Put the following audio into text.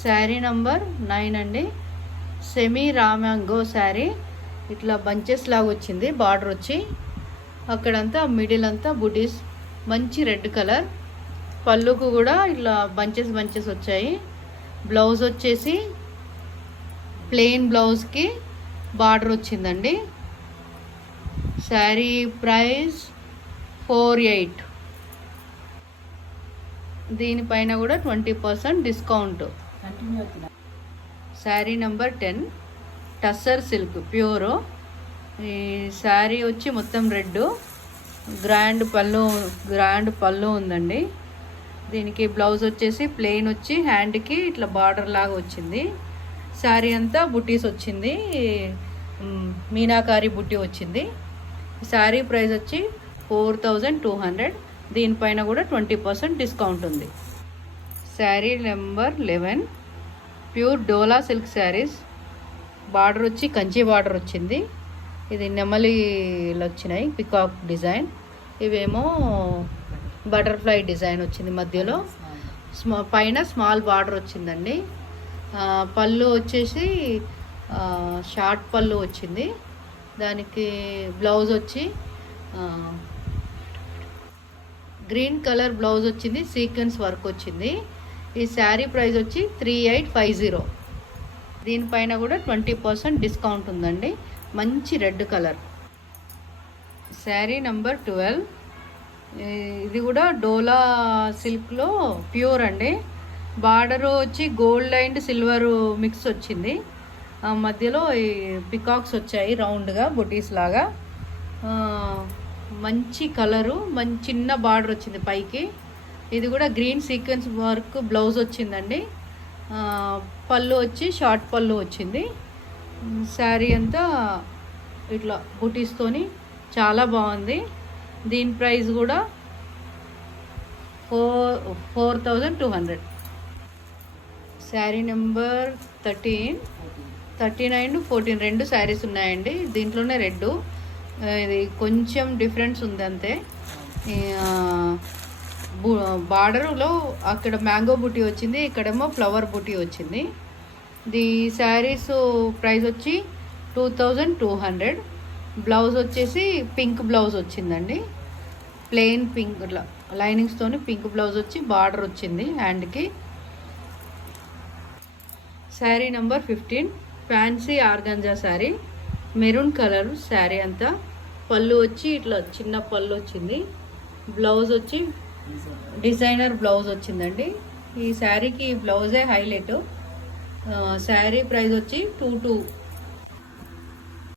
Sari number 9 అండి. Semi raw mango sari. ఇట్లా bunches లాగా వచ్చింది. బార్డర్ వచ్చి అక్కడంతా మిడిల్ అంతా బుటీస్, మంచి రెడ్ కలర్. పళ్ళుకు కూడా ఇట్లా బంచెస్ బంచెస్ వచ్చాయి. బ్లౌజ్ వచ్చేసి ప్లెయిన్ బ్లౌజ్కి బార్డర్ వచ్చిందండి. శారీ ప్రైస్ 48. దీనిపైన కూడా 20% discount. Sari number 10 tussar silk pure. ఈ శారీ వచ్చి మొత్తం రెడ్, గ్రాండ్ పళ్ళు ఉందండి. దీనికి బ్లౌజ్ వచ్చేసి ప్లెయిన్ వచ్చి హ్యాండ్కి ఇట్లా బార్డర్ లాగా వచ్చింది. శారీ అంతా బుటీస్ వచ్చింది, మీనాకారి బుట్టి వచ్చింది. శారీ ప్రైస్ వచ్చి 4200. దీనిపైన కూడా 20% డిస్కౌంట్ ఉంది. శారీ నెంబర్ 11 ప్యూర్ డోలా సిల్క్ శారీస్. బార్డర్ వచ్చి కంచి బార్డర్ వచ్చింది. ఇది నెమలిలు వచ్చినాయి, పికాక్ డిజైన్. ఇవేమో బటర్ఫ్లై డిజైన్ వచ్చింది మధ్యలో. పైన స్మాల్ బార్డర్ వచ్చిందండి. పళ్ళు వచ్చేసి షార్ట్ పళ్ళు వచ్చింది. దానికి బ్లౌజ్ వచ్చి గ్రీన్ కలర్ బ్లౌజ్ వచ్చింది, సీక్వెన్స్ వర్క్ వచ్చింది. ఈ శారీ ప్రైస్ వచ్చి 3850. దీనిపైన కూడా 20% డిస్కౌంట్ ఉందండి. మంచి రెడ్ కలర్. శారీ నెంబర్ 12. ఇది కూడా డోలా సిల్క్లో ప్యూర్ అండి. బార్డర్ వచ్చి గోల్డ్ అండ్ సిల్వర్ మిక్స్ వచ్చింది. మధ్యలో ఈ పికాక్స్ వచ్చాయి రౌండ్గా బుటీస్ లాగా. మంచి కలరు, మంచి చిన్న బార్డర్ వచ్చింది పైకి. ఇది కూడా గ్రీన్ సీక్వెన్స్ వర్క్ బ్లౌజ్ వచ్చిందండి. పళ్ళు వచ్చి షార్ట్ పళ్ళు వచ్చింది. శారీ అంతా ఇట్లా బుటీస్తోని చాలా బాగుంది. దీని ప్రైస్ కూడా 4200. శారీ నెంబర్ 13, 39, 14 రెండు శారీస్ ఉన్నాయండి. దీంట్లోనే రెడ్. ఇది కొంచెం డిఫరెన్స్ ఉంది అంతే. బార్డర్లో అక్కడ మ్యాంగో బుటీ వచ్చింది, ఇక్కడేమో ఫ్లవర్ బుటీ వచ్చింది. ది శారీస్ ప్రైస్ వచ్చి 2200. బ్లౌజ్ వచ్చేసి పింక్ బ్లౌజ్ వచ్చిందండి. ప్లెయిన్ పింక్ ఇట్లా లైనింగ్స్తోని పింక్ బ్లౌజ్ వచ్చి బార్డర్ వచ్చింది హ్యాండ్కి. Sari number 15 fancy organza sari. Maroon colour sari అంతా. పళ్ళు వచ్చి ఇట్లా చిన్న పళ్ళు వచ్చింది. బ్లౌజ్ వచ్చి డిజైనర్ బ్లౌజ్ వచ్చిందండి. ఈ శారీకి బ్లౌజే హైలైట్. శారీ ప్రైస్ వచ్చి 22